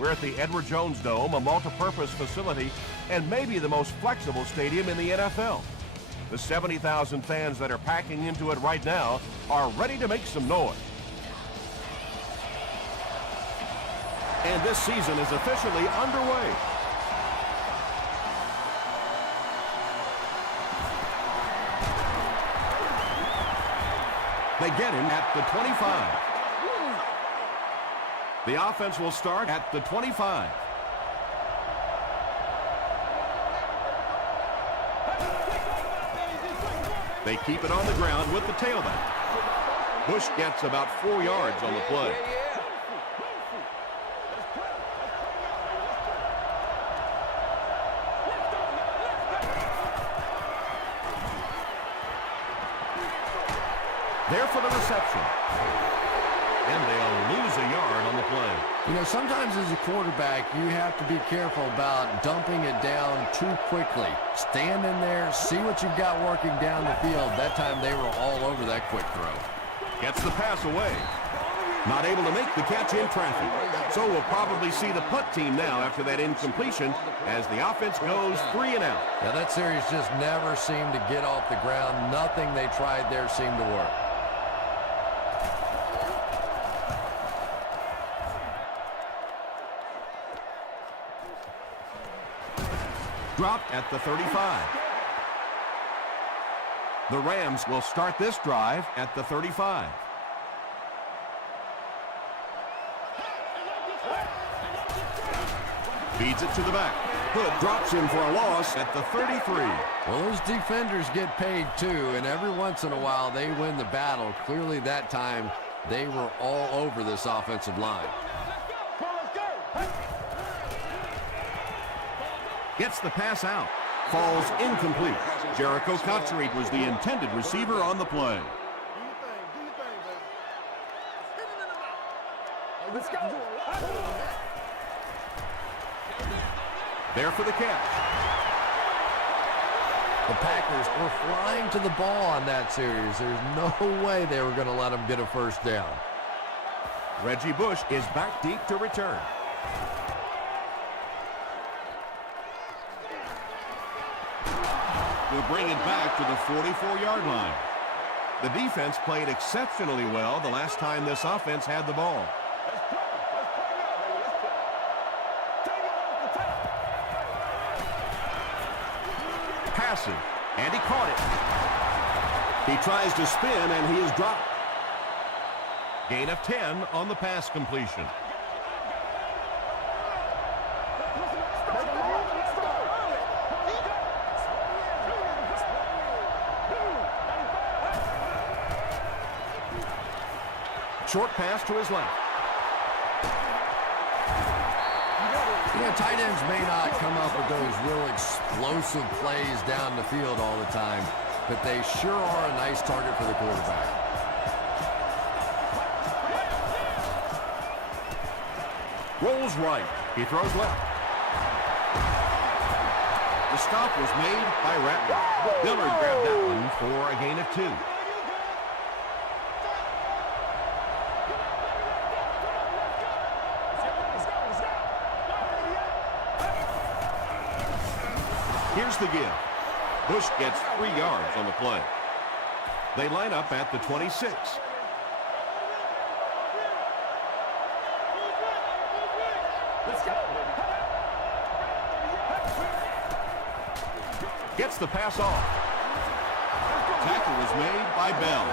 We're at the Edward Jones Dome, a multi-purpose facility and maybe the most flexible stadium in the NFL. The 70,000 fans that are packing into it right now are ready to make some noise. And this season is officially underway. They get him at the 25. The offense will start at the 25. They keep it on the ground with the tailback. Bush gets about 4 yards on the play. There for the reception. And they'll lose a yard on the play. You know, sometimes as a quarterback, you have to be careful about dumping it down too quickly. Stand in there, see what you've got working down the field. That time they were all over that quick throw. Gets the pass away. Not able to make the catch in traffic. So we'll probably see the punt team now after that incompletion as the offense goes 3 and out. Now that series just never seemed to get off the ground. Nothing they tried there seemed to work. Dropped at the 35. The Rams will start this drive at the 35. Feeds it to the back. Hood drops him for a loss at the 33. Well, those defenders get paid too, and every once in a while they win the battle. Clearly that time they were all over this offensive line. Gets the pass out. Falls incomplete. Jericho Cotchery was the intended receiver on the play. Let's go. There for the catch. The Packers were flying to the ball on that series. There's no way they were going to let them get a first down. Reggie Bush is back deep to return. We'll bring it back to the 44-yard line. The defense played exceptionally well the last time this offense had the ball. Passing, and he caught it. He tries to spin, and he is dropped. Gain of 10 on the pass completion. Short pass to his left. You know, tight ends may not come up with those real explosive plays down the field all the time, but they sure are a nice target for the quarterback. Rolls right. He throws left. The stop was made by Rattler. Dillard grabbed that one for a gain of 2. Here's the give. Bush gets 3 yards on the play. They line up at the 26. Let's go. Gets the pass off. Tackle was made by Bell.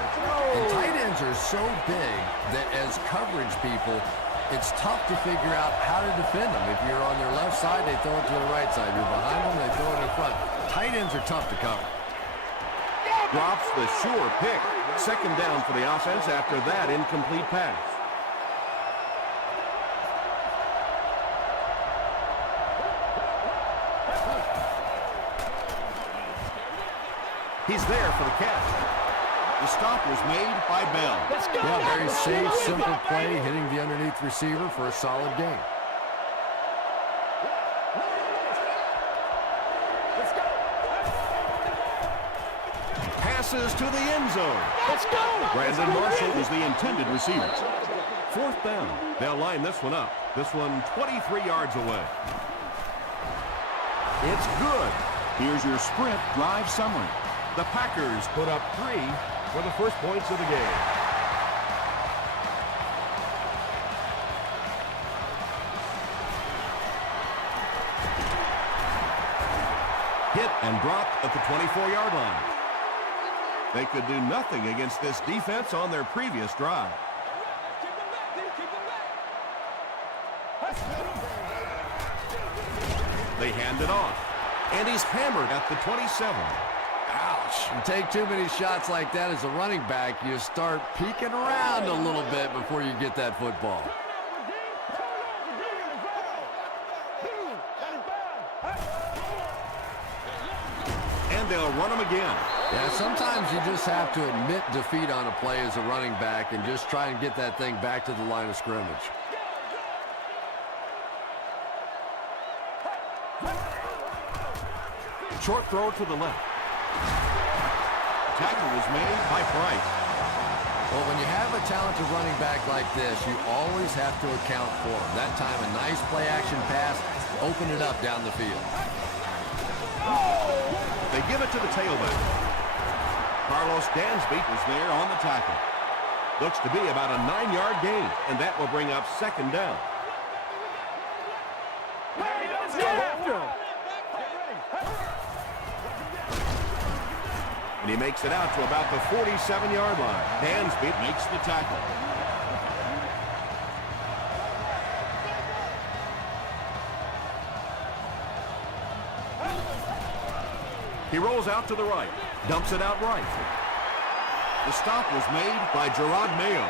And tight ends are so big that as coverage people, it's tough to figure out how to defend them. If you're on their left side, they throw it to the right side. You're behind them, they throw it in front. Tight ends are tough to cover. Drops the sure pick. Second down for the offense after that incomplete pass. He's there for the catch. The stop was made by Bell. Let's go. Yeah, very safe, simple play, hitting the underneath receiver for a solid gain. Let's go. Passes to the end zone. Let's go. Brandon Marshall is the intended receiver. Fourth down. They'll line this one up. This one 23 yards away. It's good. Here's your sprint drive summary. The Packers put up 3 for the first points of the game. Hit and dropped at the 24-yard line. They could do nothing against this defense on their previous drive. They hand it off, and he's hammered at the 27. Ouch. You take too many shots like that as a running back, you start peeking around a little bit before you get that football. And they'll run him again. Yeah, sometimes you just have to admit defeat on a play as a running back and just try and get that thing back to the line of scrimmage. Short throw to the left. Tackle was made by Price. Well, when you have a talented running back like this, you always have to account for him. That time, a nice play-action pass, open it up down the field. They give it to the tailback. Carlos Dansby was there on the tackle. Looks to be about a 9-yard gain, and that will bring up second down. Let's go after him. And he makes it out to about the 47-yard line. Dansby makes the tackle. He rolls out to the right, dumps it out right. The stop was made by Gerard Mayo.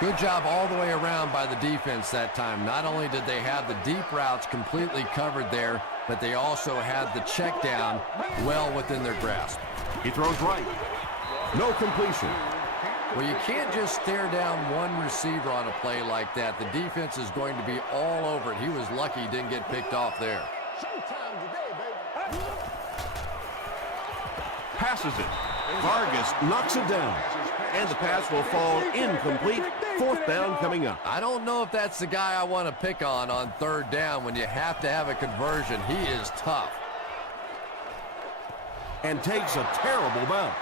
Good job all the way around by the defense that time. Not only did they have the deep routes completely covered there, but they also had the check down well within their grasp. He throws right. No completion. Well, you can't just stare down one receiver on a play like that. The defense is going to be all over it. He was lucky he didn't get picked off there. Showtime today, baby. Passes it. Vargas knocks it down. And the pass will fall incomplete. Fourth down coming up. I don't know if that's the guy I want to pick on third down when you have to have a conversion. He is tough. And takes a terrible bounce.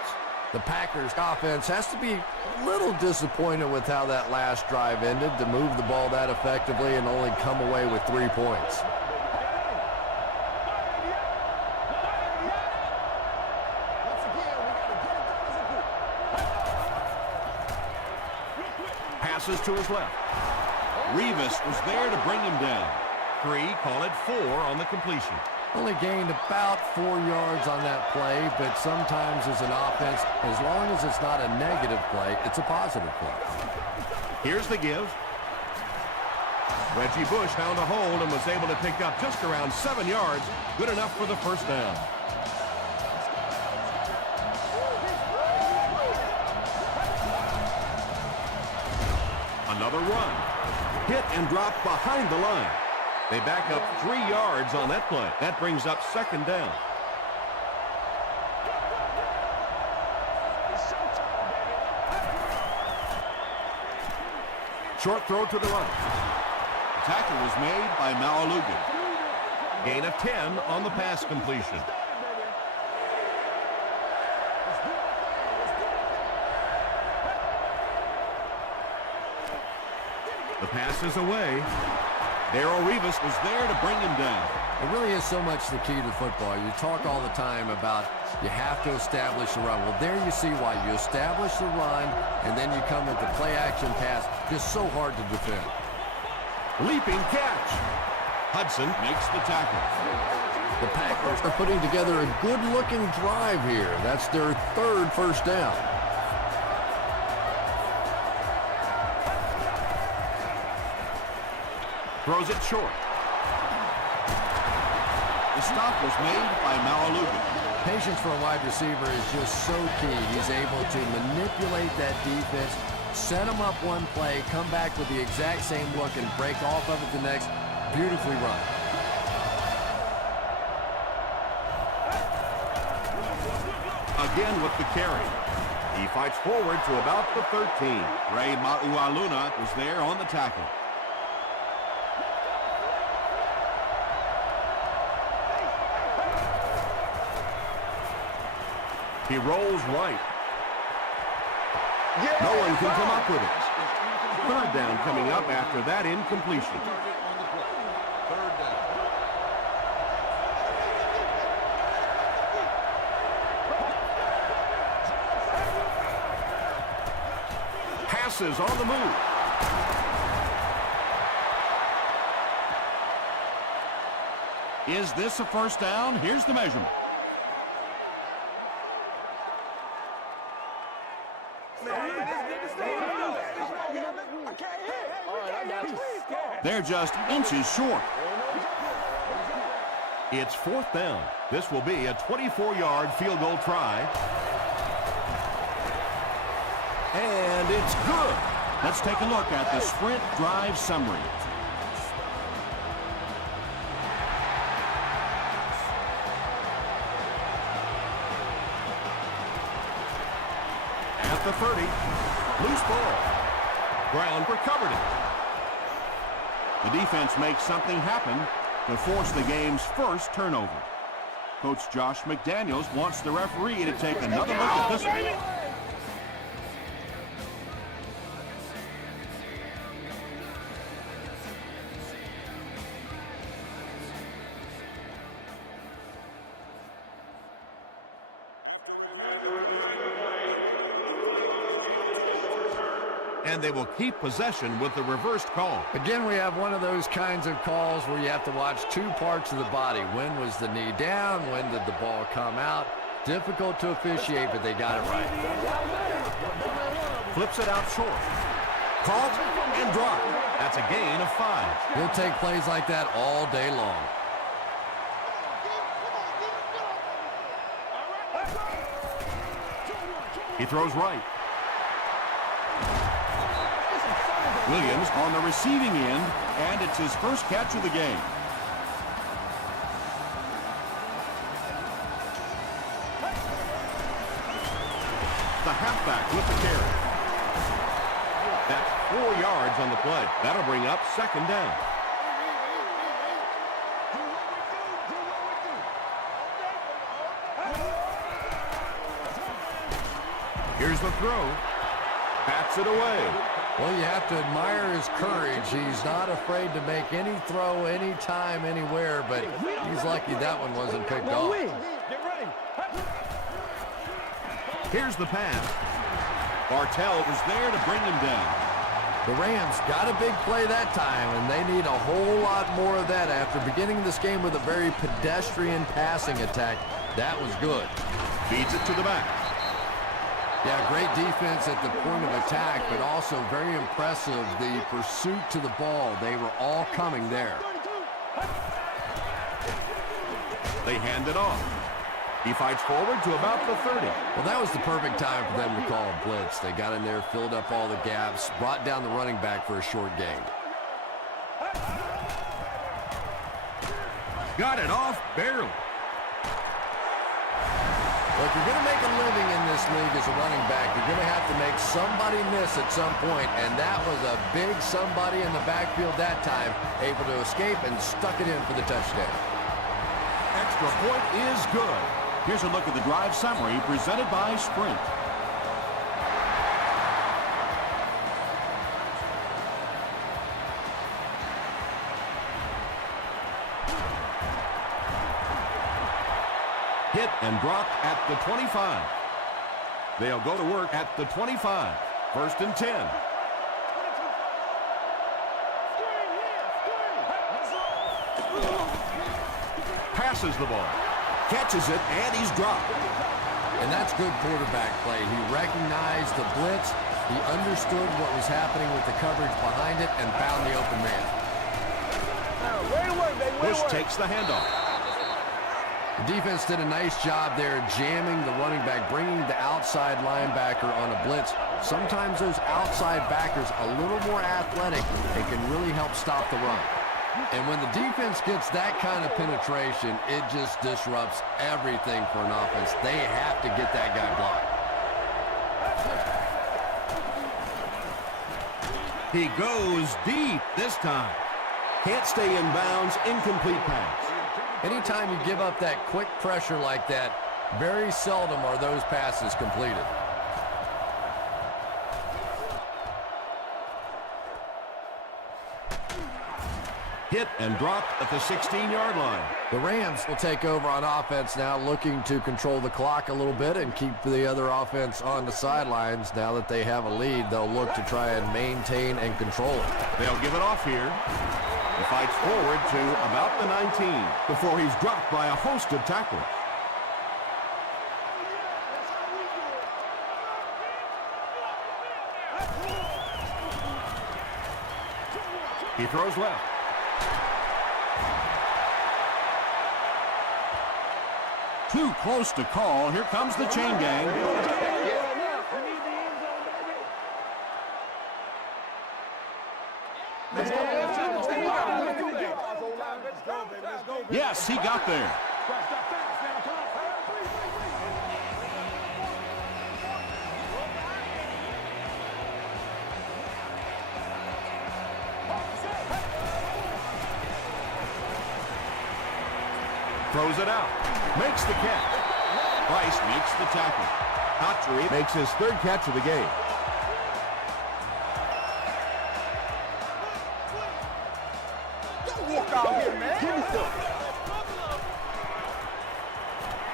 The Packers offense has to be a little disappointed with how that last drive ended, to move the ball that effectively and only come away with 3 points. Passes to his left. Rivas was there to bring him down. 3, call it 4 on the completion. Only gained about 4 yards on that play, but sometimes as an offense, as long as it's not a negative play, it's a positive play. Here's the give. Reggie Bush found a hold and was able to pick up just around 7 yards. Good enough for the first down. Another run. Hit and drop behind the line. They back up 3 yards on that play. That brings up second down. Short throw to the right. Tackle was made by Malaluga. Gain of 10 on the pass completion. The pass is away. Darrelle Revis was there to bring him down. It really is so much the key to football. You talk all the time about you have to establish the run. Well, there you see why. You establish the run, and then you come with the play-action pass. Just so hard to defend. Leaping catch. Hudson makes the tackle. The Packers are putting together a good-looking drive here. That's their 3rd first down. Throws it short. The stop was made by Malaluga. Patience for a wide receiver is just so key. He's able to manipulate that defense, set them up one play, come back with the exact same look, and break off of it the next. Beautifully run. Again with the carry. He fights forward to about the 13. Ray Maualuna was there on the tackle. He rolls right. Yeah, No one can come foul. up with it. Third down coming up after that incompletion. Passes on the move. Is this a first down? Here's the measurement. They're just inches short. It's fourth down. This will be a 24-yard field goal try. And it's good. Let's take a look at the sprint drive summary. At the 30. Loose ball. Brown recovered it. The defense makes something happen to force the game's first turnover. Coach Josh McDaniels wants the referee to take another look at this one. And they will keep possession with the reversed call. Again, we have one of those kinds of calls where you have to watch two parts of the body. When was the knee down? When did the ball come out? Difficult to officiate, but they got it right. Flips it out short. Caught and dropped. That's a gain of 5. He'll take plays like that all day long. He throws right. Williams on the receiving end, and it's his first catch of the game. The halfback with the carry. That's 4 yards on the play. That'll bring up second down. Here's the throw. Bats it away. Well, you have to admire his courage. He's not afraid to make any throw, anytime, anywhere, but he's lucky that one wasn't picked off. Here's the pass. Bartell was there to bring him down. The Rams got a big play that time, and they need a whole lot more of that. After beginning this game with a very pedestrian passing attack, that was good. Feeds it to the back. Yeah, great defense at the point of attack, but also very impressive, the pursuit to the ball. They were all coming there. They hand it off. He fights forward to about the 30. Well, that was the perfect time for them to call a blitz. They got in there, filled up all the gaps, brought down the running back for a short gain. Got it off barely. Well, if you're going to make a living in this league as a running back, you're going to have to make somebody miss at some point, and that was a big somebody in the backfield that time, able to escape and stuck it in for the touchdown. Extra point is good. Here's a look at the drive summary presented by Sprint. Hit and dropped at the 25. They'll go to work at the 25. First and 10. Passes the ball. Catches it, and he's dropped. And that's good quarterback play. He recognized the blitz, he understood what was happening with the coverage behind it, and found the open man. Bush takes the handoff. The defense did a nice job there jamming the running back, bringing the outside linebacker on a blitz. Sometimes those outside backers a little more athletic and can really help stop the run. And when the defense gets that kind of penetration, it just disrupts everything for an offense. They have to get that guy blocked. He goes deep this time. Can't stay in bounds. Incomplete pass. Anytime you give up that quick pressure like that, Very seldom are those passes completed. Hit and dropped at the 16-yard line. The Rams will take over on offense now, looking to control the clock a little bit and keep the other offense on the sidelines. Now that they have a lead, they'll look to try and maintain and control it. They'll give it off here. He fights forward to about the 19 before he's dropped by a host of tacklers. He throws left. Too close to call. Here comes the chain gang. Yes, he got there. Throws it out. Makes the catch. Price makes the tackle. Autry makes his third catch of the game. Don't walk out here, man. Give me some.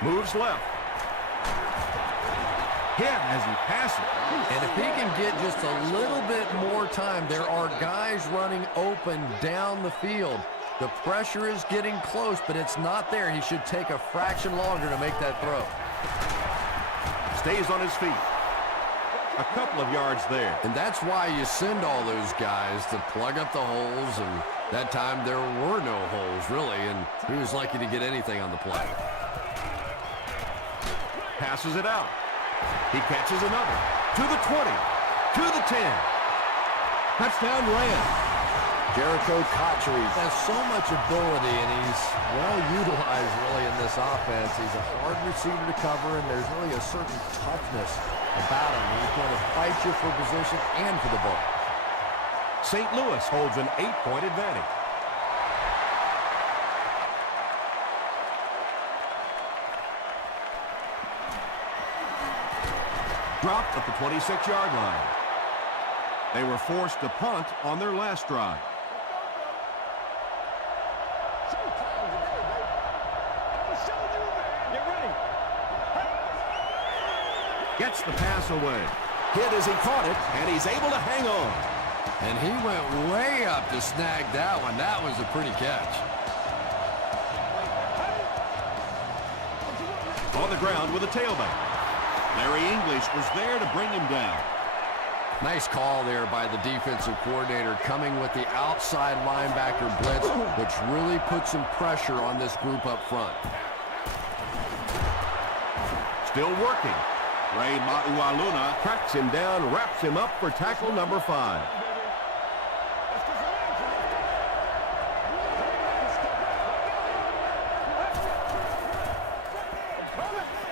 Moves left. Hit as he passes. And if he can get just a little bit more time, there are guys running open down the field. The pressure is getting close, but it's not there. He should take a fraction longer to make that throw. Stays on his feet. A couple of yards there. And that's why you send all those guys to plug up the holes, and that time there were no holes, really, and he was lucky to get anything on the play. Passes it out. He catches another. To the 20. To the 10. Touchdown Rams. Jericho Autry has so much ability, and he's well utilized really in this offense. He's a hard receiver to cover, and there's really a certain toughness about him. He's going to fight you for position and for the ball. St. Louis holds an 8-point advantage. Dropped at the 26-yard line. They were forced to punt on their last drive. Gets the pass away. Hit as he caught it, and he's able to hang on. And he went way up to snag that one. That was a pretty catch. On the ground with a tailback. Larry English was there to bring him down. Nice call there by the defensive coordinator, coming with the outside linebacker blitz, which really put some pressure on this group up front. Still working. Ray Maualuna tracks him down, wraps him up for tackle number 5.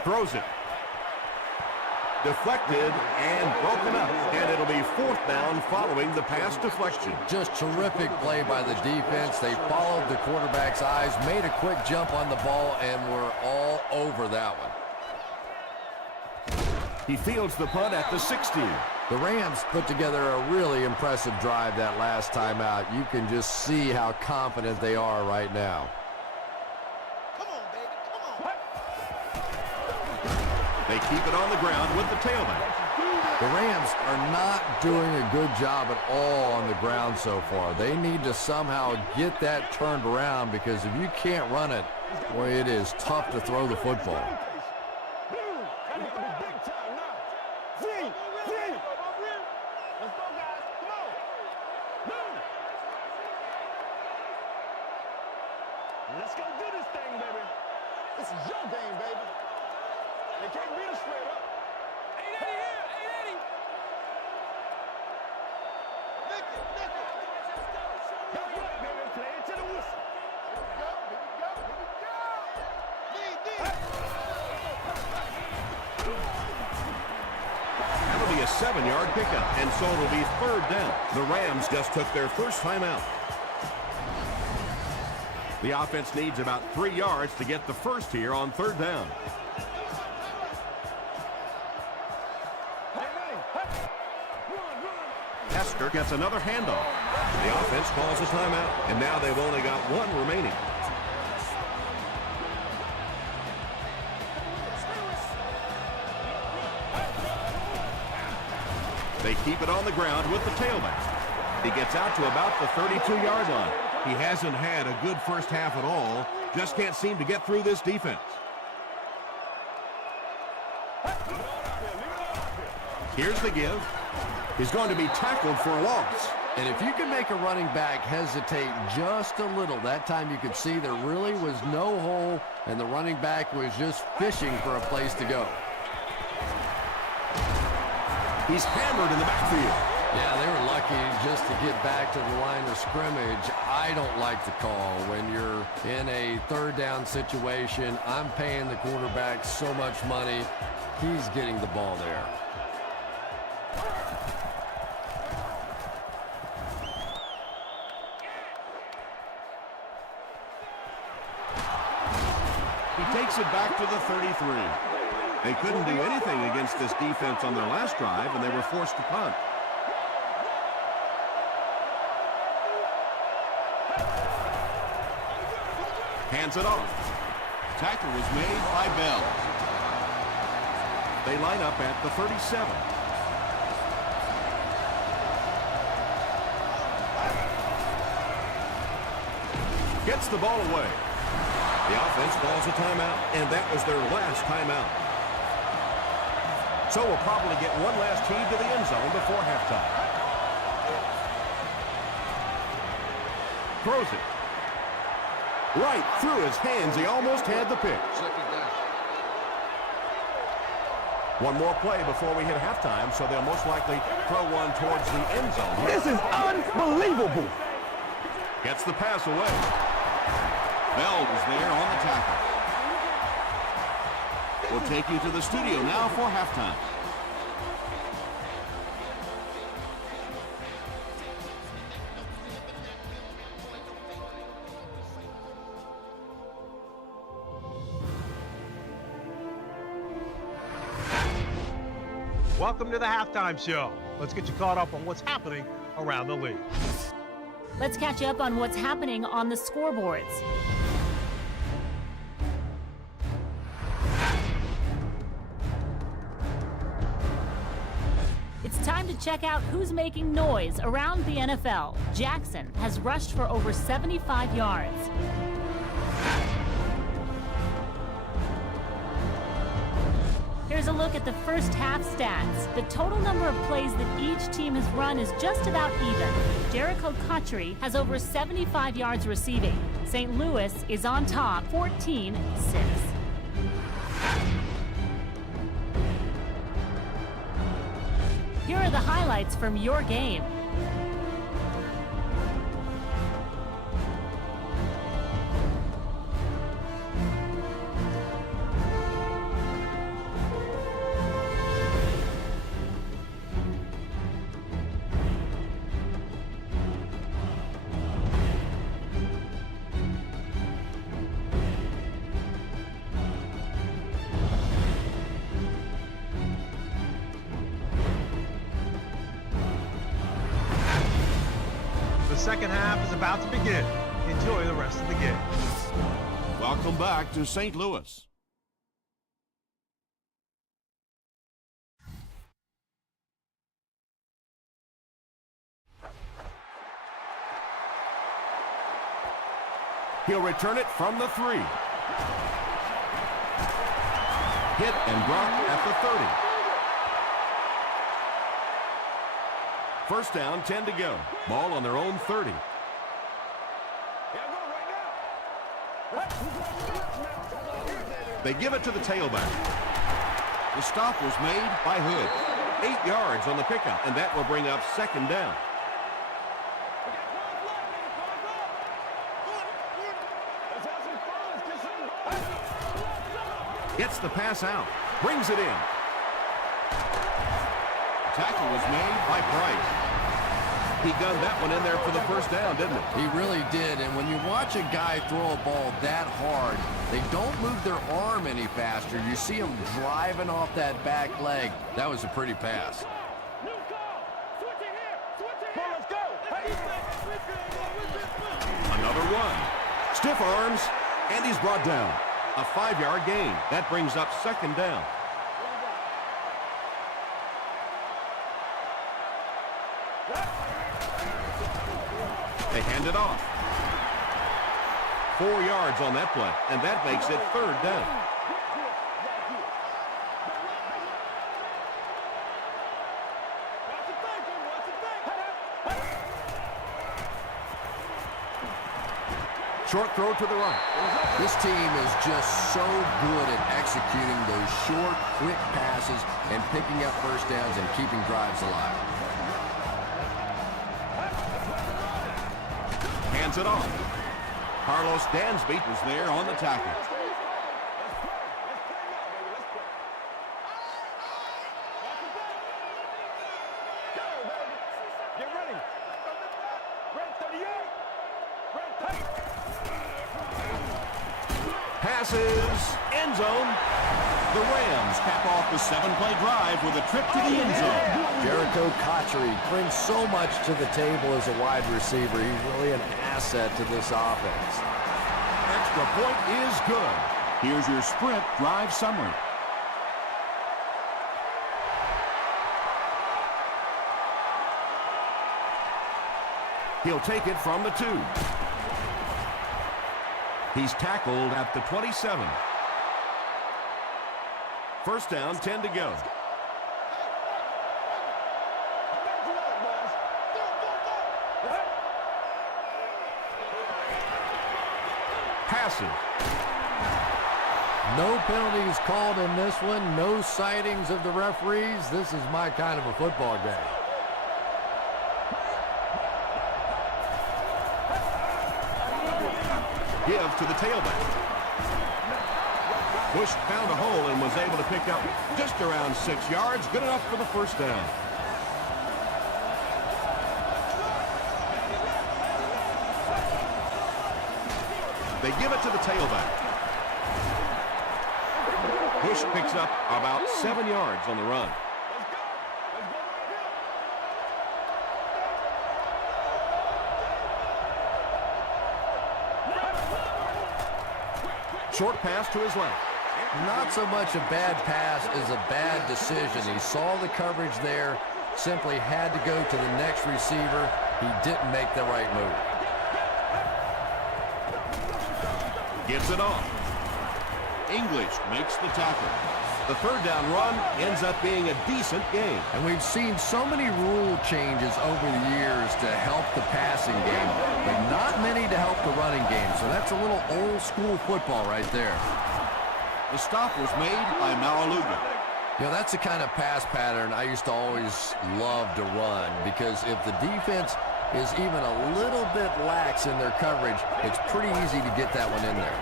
Throws it. Deflected and broken up. And it'll be 4th down following the pass deflection. Just terrific play by the defense. They followed the quarterback's eyes, made a quick jump on the ball, and were all over that one. He fields the punt at the 60. The Rams put together a really impressive drive that last time out. You can just see how confident they are right now. Come on, baby. Come on. They keep it on the ground with the tailback. The Rams are not doing a good job at all on the ground so far. They need to somehow get that turned around, because if you can't run it, boy, it is tough to throw the football. Let's go do this thing, baby. This is your game, baby. They can't beat us straight up. 880 here, 880. Nick it. That's right, baby. Play it to the whistle. Here we go. Lead. That'll be a 7-yard pickup, and so it'll be 3rd down. The Rams just took their first time out. The offense needs about 3 yards to get the first here on 3rd down. Mostert gets another handoff. The offense calls a timeout, and now they've only got one remaining. They keep it on the ground with the tailback. He gets out to about the 32-yard line. He hasn't had a good first half at all. Just can't seem to get through this defense. Here's the give. He's going to be tackled for a loss. And if you can make a running back hesitate just a little, that time you could see there really was no hole, and the running back was just fishing for a place to go. He's hammered in the backfield. Yeah, they were lucky just to get back to the line of scrimmage. I don't like the call. When you're in a third down situation, I'm paying the quarterback so much money. He's getting the ball there. He takes it back to the 33. They couldn't do anything against this defense on their last drive, and they were forced to punt. Hands it off. Tackle was made by Bell. They line up at the 37. Gets the ball away. The offense calls a timeout, and that was their last timeout. So we'll probably get one last heave to the end zone before halftime. Throws it. Right through his hands. He almost had the pick. One more play before we hit halftime, so they'll most likely throw one towards the end zone. This is unbelievable. Gets the pass away. Bell was there on the tackle. We'll take you to the studio now for halftime. Welcome to the Halftime Show. Let's get you caught up on what's happening around the league. Let's catch you up on what's happening on the scoreboards. It's time to check out who's making noise around the NFL. Jackson has rushed for over 75 yards. Here's a look at the first half stats. The total number of plays that each team has run is just about even. Jericho Cotchery has over 75 yards receiving. St. Louis is on top, 14-6. Here are the highlights from your game. The second half is about to begin. Enjoy the rest of the game. Welcome back to St. Louis. He'll return it from the 3. Hit and blocked at the 30. First down, 10 to go. Ball on their own 30. They give it to the tailback. The stop was made by Hood. 8 yards on the pickup, and that will bring up second down. Gets the pass out. Brings it in. Tackle was made by Price. He gunned that one in there for the first down, didn't he? He really did, and when you watch a guy throw a ball that hard, they don't move their arm any faster. You see him driving off that back leg. That was a pretty pass. New call. Switch it here. Switch it Stiff arms, and he's brought down. A 5-yard gain. That brings up second down. They hand it off. 4 yards on that play, and that makes it third down. Short throw to the right. This team is just so good at executing those short, quick passes and picking up first downs and keeping drives alive. Hands it off. Carlos Dansby was there on the tackle. Get ready. Red 38. Red 38. Passes, end zone. The Rams cap off the 7-play drive with a trip to the end zone. Jericho Cotchery brings so much to the table as a wide receiver. He's really an asset to this offense. Extra point is good. Here's your sprint drive summary. He'll take it from the 2. He's tackled at the 27. First down, 10 to go. Passes. No penalties called in this one. No sightings of the referees. This is my kind of a football game. Give to the tailback. Bush found a hole and was able to pick up just around 6 yards. Good enough for the first down. They give it to the tailback. Bush picks up about 7 yards on the run. Short pass to his left. Not so much a bad pass as a bad decision. He saw the coverage there, simply had to go to the next receiver. He didn't make the right move. Gives it off. English makes the tackle. The third down run ends up being a decent game. And we've seen so many rule changes over the years to help the passing game, but not many to help the running game. So that's a little old school football right there. The stop was made by Maraluga. You know, that's the kind of pass pattern I used to always love to run, because if the defense is even a little bit lax in their coverage, it's pretty easy to get that one in there.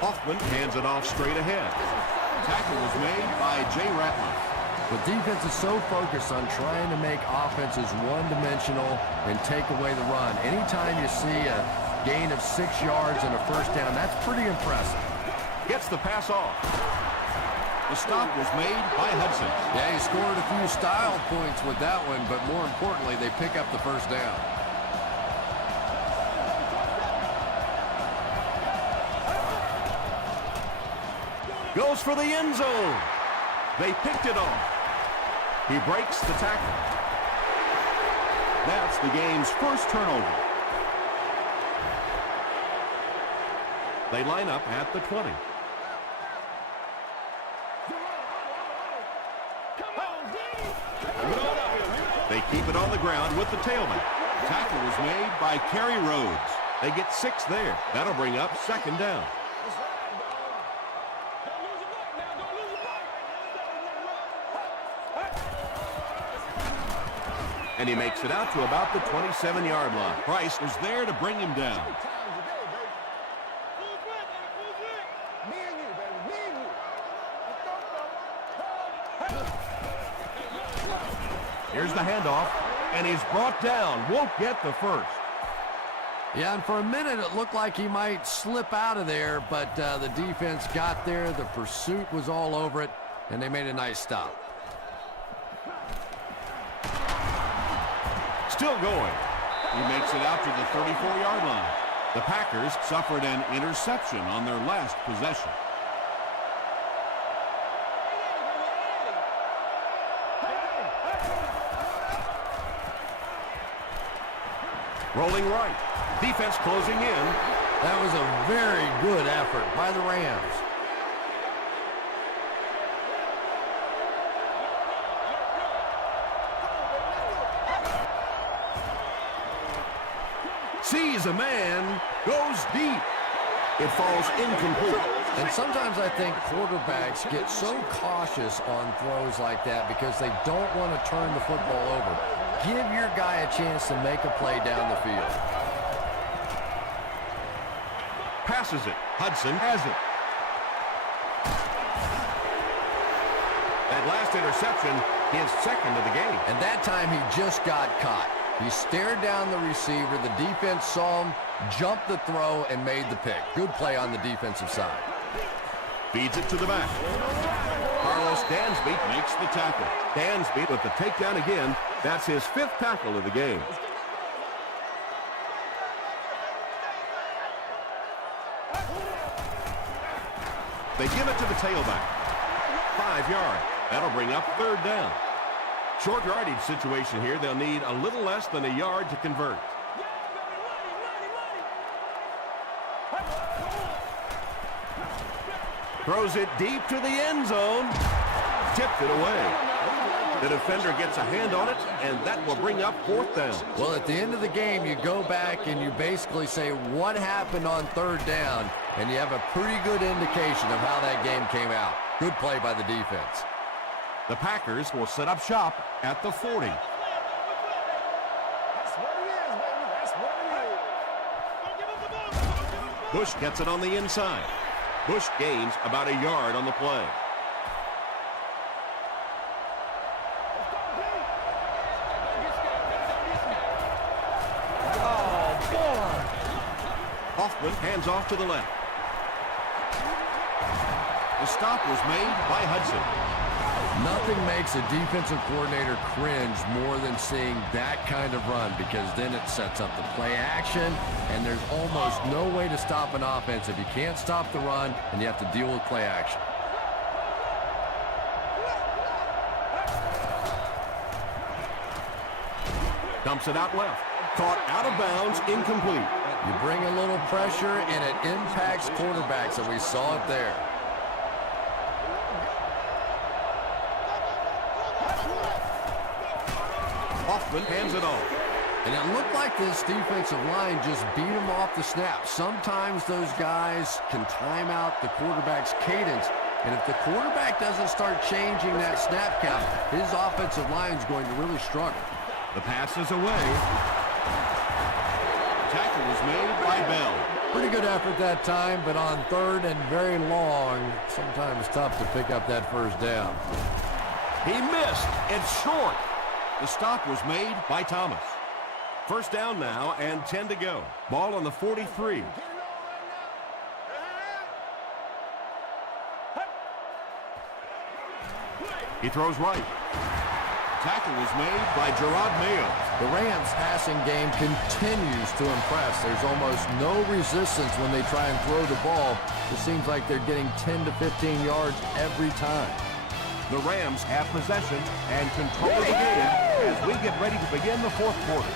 Hoffman hands it off straight ahead. Tackle was made by Jay Ratliff. The defense is so focused on trying to make offenses one-dimensional and take away the run. Anytime you see a gain of 6 yards and a first down, that's pretty impressive. Gets the pass off. The stop was made by Hudson. Yeah, he scored a few style points with that one, but more importantly, they pick up the first down. Goes for the end zone. They picked it off. He breaks the tackle. That's the game's first turnover. They line up at the 20. They keep it on the ground with the tailback. Tackle was made by Kerry Rhodes. They get 6 there. That'll bring up second down. And he makes it out to about the 27-yard line. Price was there to bring him down. Here's the handoff, and he's brought down. Won't get the first. Yeah, and for a minute it looked like he might slip out of there, but the defense got there, the pursuit was all over it, and they made a nice stop. Still going. He makes it out to the 34-yard line. The Packers suffered an interception on their last possession. Rolling right. Defense closing in. That was a very good effort by the Rams. Sees a man, goes deep. It falls incomplete. And sometimes I think quarterbacks get so cautious on throws like that because they don't want to turn the football over. Give your guy a chance to make a play down the field. Passes it. Hudson has it. That last interception, his second of the game. And that time he just got caught. He stared down the receiver. The defense saw him, jumped the throw, and made the pick. Good play on the defensive side. Feeds it to the back. Carlos Dansby makes the tackle. Dansby with the takedown again. That's his 5th tackle of the game. They give it to the tailback. 5 yards. That'll bring up 3rd down. Short yardage situation here. They'll need a little less than a yard to convert. Throws it deep to the end zone. Tipped it away. The defender gets a hand on it, and that will bring up 4th down. Well, at the end of the game, you go back and you basically say what happened on 3rd down, and you have a pretty good indication of how that game came out. Good play by the defense. The Packers will set up shop at the 40. That's what it is, baby. That's what it is. Bush gets it on the inside. Bush gains about a yard on the play. Hoffman hands off to the left. The stop was made by Hudson. Nothing makes a defensive coordinator cringe more than seeing that kind of run, because then it sets up the play action, and there's almost no way to stop an offense if you can't stop the run and you have to deal with play action. Dumps it out left. Caught out of bounds, incomplete. You bring a little pressure, and it impacts quarterbacks, and we saw it there. Hoffman hands it off. And it looked like this defensive line just beat him off the snap. Sometimes those guys can time out the quarterback's cadence, and if the quarterback doesn't start changing that snap count, his offensive line is going to really struggle. The pass is away. Tackle was made by Bell. Pretty good effort that time, but on 3rd and very long, sometimes tough to pick up that 1st down. He missed. It's short. The stop was made by Thomas. 1st down now and 10 to go. Ball on the 43. He throws right. Tackle was made by Gerard Mayo. The Rams' passing game continues to impress. There's almost no resistance when they try and throw the ball. It seems like they're getting 10 to 15 yards every time. The Rams have possession and control of the game as we get ready to begin the 4th quarter.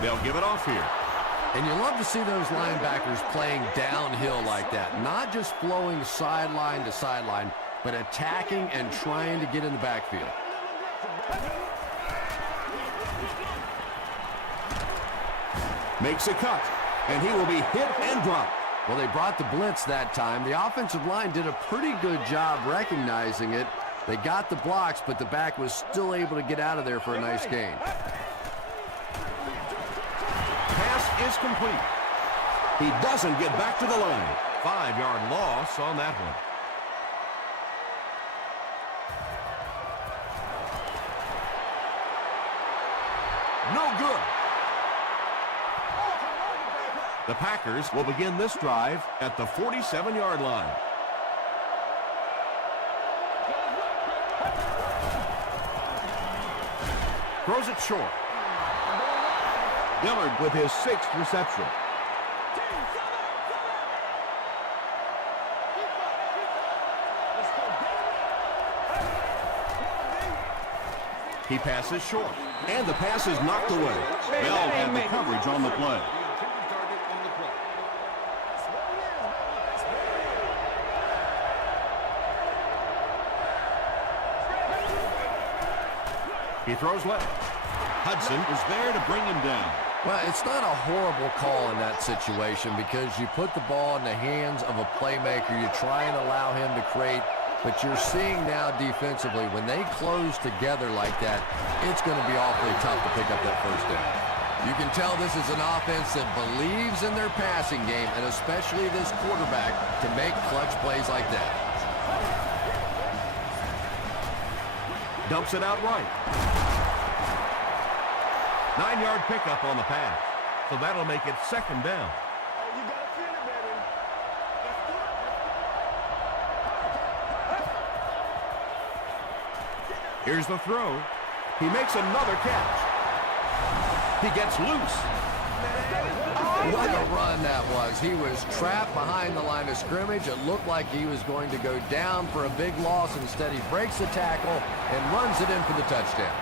They'll give it off here. And you love to see those linebackers playing downhill like that. Not just flowing sideline to sideline, but attacking and trying to get in the backfield. Makes a cut, and he will be hit and dropped. Well, they brought the blitz that time. The offensive line did a pretty good job recognizing it. They got the blocks, but the back was still able to get out of there for a nice gain. Pass is complete. He doesn't get back to the line. 5-yard loss on that one. No good. The Packers will begin this drive at the 47-yard line. Throws it short. Dillard with his 6th reception. He passes short, and the pass is knocked away. Bell had the coverage on the play. He throws left. Hudson is there to bring him down. Well, it's not a horrible call in that situation because you put the ball in the hands of a playmaker. You try and allow him to create, but you're seeing now defensively, when they close together like that, it's going to be awfully tough to pick up that first down. You can tell this is an offense that believes in their passing game, and especially this quarterback, to make clutch plays like that. Dumps it out right. 9-yard pickup on the pass. So that'll make it 2nd down. You gotta feel it, baby. Here's the throw. He makes another catch. He gets loose. What a run that was. He was trapped behind the line of scrimmage. It looked like he was going to go down for a big loss. Instead, he breaks the tackle and runs it in for the touchdown.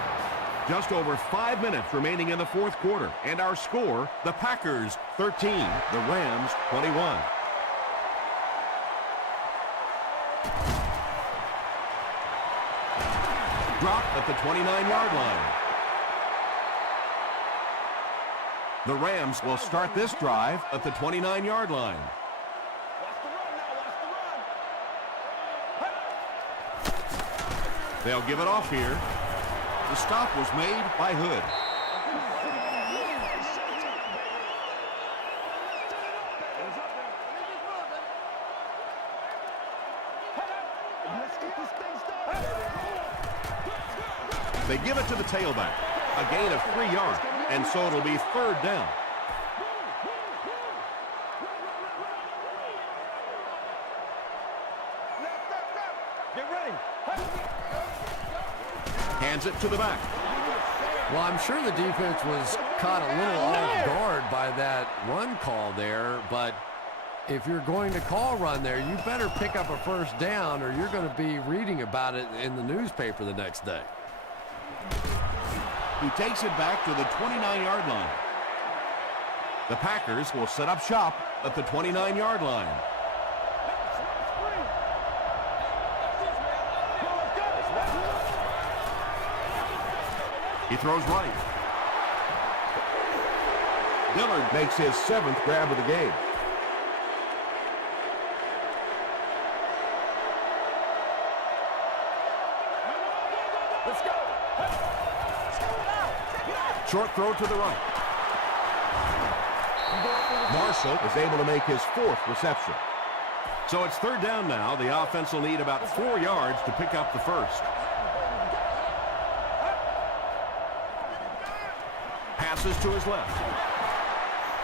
Just over 5 minutes remaining in the 4th quarter. And our score, the Packers 13, the Rams 21. Drop at the 29-yard line. The Rams will start this drive at the 29-yard line. Watch the run now, watch the run. They'll give it off here. The stop was made by Hood. Let's get this thing started. They give it to the tailback. A gain of 3 yards, and so it'll be 3rd down. Get ready. Hands it to the back. Well, I'm sure the defense was caught a little off guard by that run call there, but if you're going to call run there, you better pick up a first down or you're going to be reading about it in the newspaper the next day. He takes it back to the 29-yard line. The Packers will set up shop at the 29-yard line. He throws right. Dillard makes his 7th grab of the game. Let's go. Short throw to the right. Marshall is able to make his 4th reception. So it's 3rd down now. The offense will need about 4 yards to pick up the first. Passes to his left.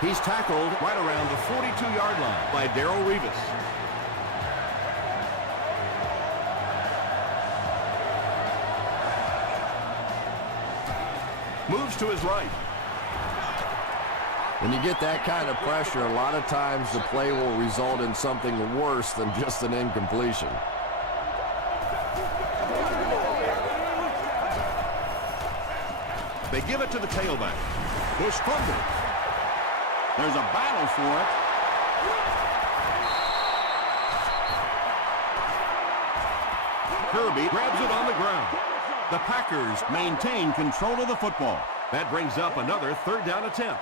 He's tackled right around the 42-yard line by Darrelle Revis. Moves to his right. When you get that kind of pressure, a lot of times the play will result in something worse than just an incompletion. They give it to the tailback. Bush fumbles. There's a battle for it. Kirby grabs it on the ground. The Packers maintain control of the football. That brings up another 3rd down attempt.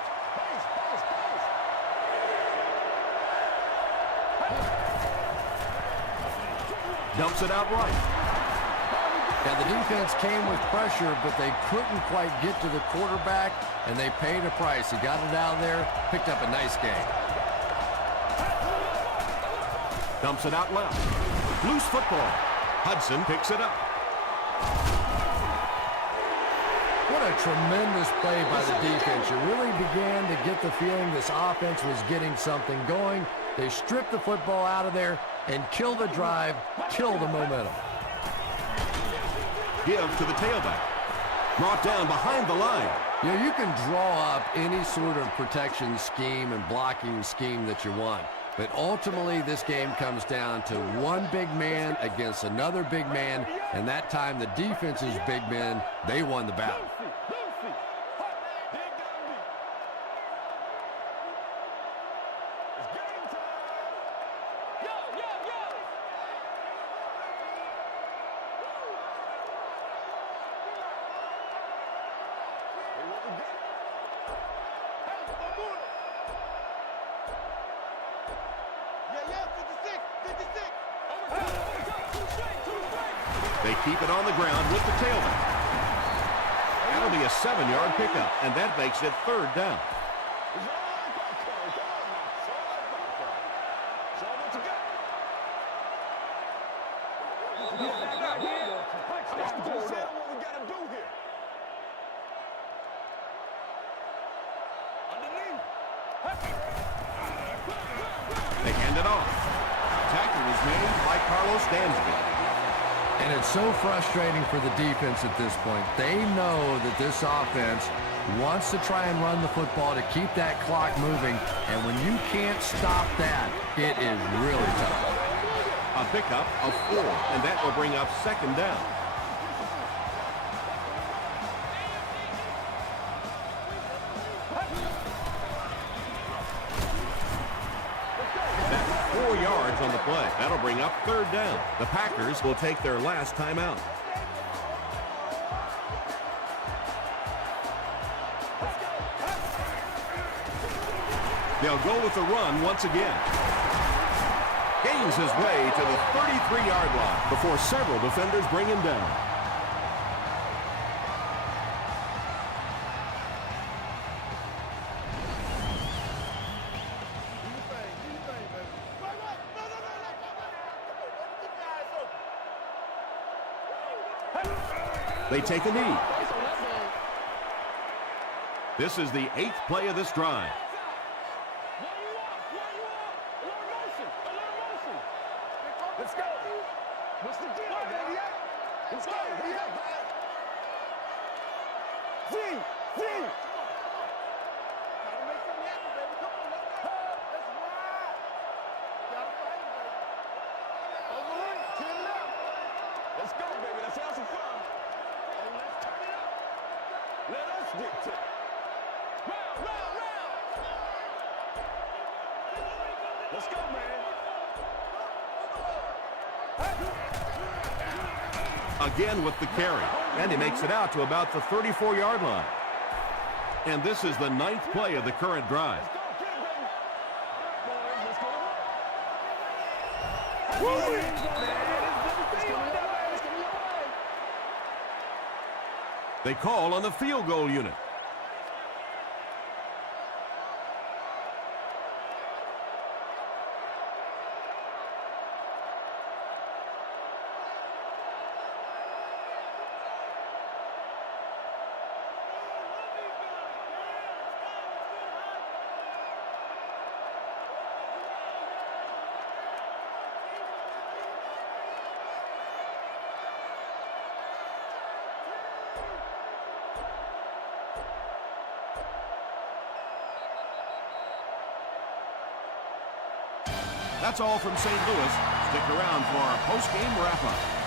Dumps it out right. Yeah, the defense came with pressure, but they couldn't quite get to the quarterback, and they paid a price. He got it out there, picked up a nice game. Dumps it out left. Loose football. Hudson picks it up. What a tremendous play by the defense. You really began to get the feeling this offense was getting something going. They stripped the football out of there and kill the drive, kill the momentum. Give to the tailback. Brought down behind the line. You know, you can draw up any sort of protection scheme and blocking scheme that you want. But ultimately, this game comes down to one big man against another big man. And that time, the defense's big men, they won the battle. They keep it on the ground with the tailback. That'll be a 7-yard pickup, and that makes it 3rd down. They hand it off. Tackle was made by Carlos Dansby. And it's so frustrating for the defense at this point. They know that this offense wants to try and run the football to keep that clock moving. And when you can't stop that, it is really tough. A pickup of 4, and that will bring up 2nd down. That's 4 yards on the play. That'll bring up 3rd down. The Packers will take their last timeout. They'll go with the run once again. Gains his way to the 33-yard line before several defenders bring him down. They take a knee. This is the 8th play of this drive. Let's go. What's the deal, baby? Let's go. Z. Gotta make something happen, baby. Come on, let's go. Let's ride. Gotta fight, baby. Overrun. Turn it up. Let's go, baby. Let's have some fun. Hey, let's turn it up. Let us get to it. Round. Let's go, man. Again with the carry. And he makes it out to about the 34-yard line. And this is the 9th play of the current drive. They call on the field goal unit. That's all from St. Louis. Stick around for our post-game wrap-up.